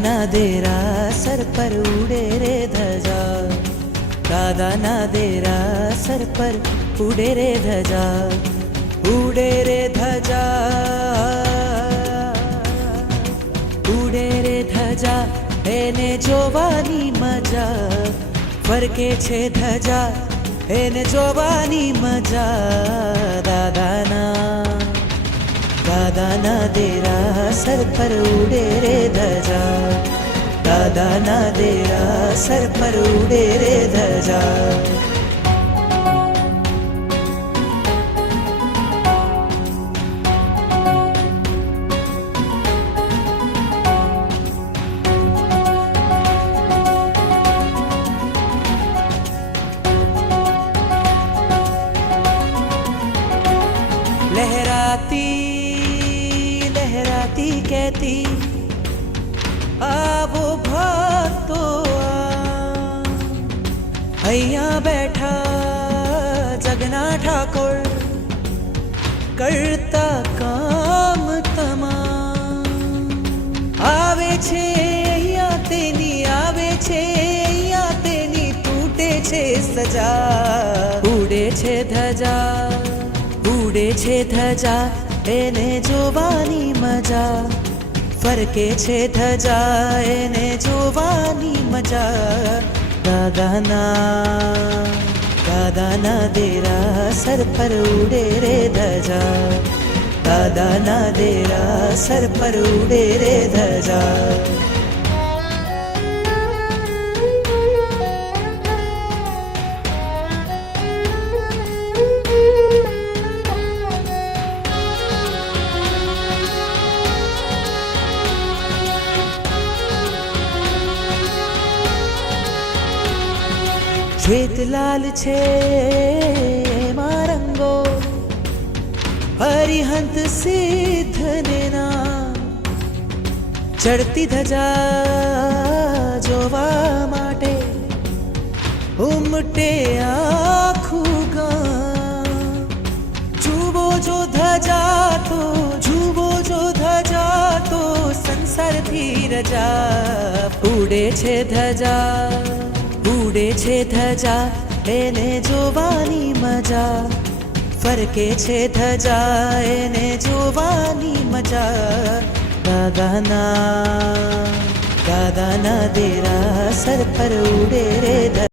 દાદાના દેરા સર પર ઉડે રે ધજા, દાદાના દેરા સર પર ઉડે રે ધજા, ઉડે રે ધજા, ઉડે રે ધજા, એને જોવાની મજા, ફરકે છે ધજા એને જોવાની મજા, દાદાના દેરા સર પર ઉડે રે ધજા, દાદાના દેરા સર પર ઉડે રે ધજા. लहराती लहराती कहती आवो भक्तो અહીંયા બેઠા જગના ઠાકોર કરતા કામ તમામ, આવે છે અહીંયા તેની, આવે છે અહીંયા તેની, તૂટે છે સજા, ઉડે છે ધજા, ઉડે છે ધજા એને જોવાની મજા, ફરકે છે ધજા એને જોવાની મજા, દાદાના દેરા સર પર ઉડે રે ધજા, દાદાના દેરા સર પર ઉડે રે ધજા. શ્વેત લાલ છે એમાં રંગો, હરિહંત સિદ્ધને નામ, ચડતી ધજા જોવા માટે ઉમટે આખું ગામ, જુઓ જો ધજા તો, જુઓ જો ધજા તો સંસારથી રજા, ઉડે છે ધજા, ઉડે છે ધજા એને જોવાની મજા, ફરકે છે ધજા એને જોવાની મજા, દાદાના દેરા સર પર ઉડે રે ધજા.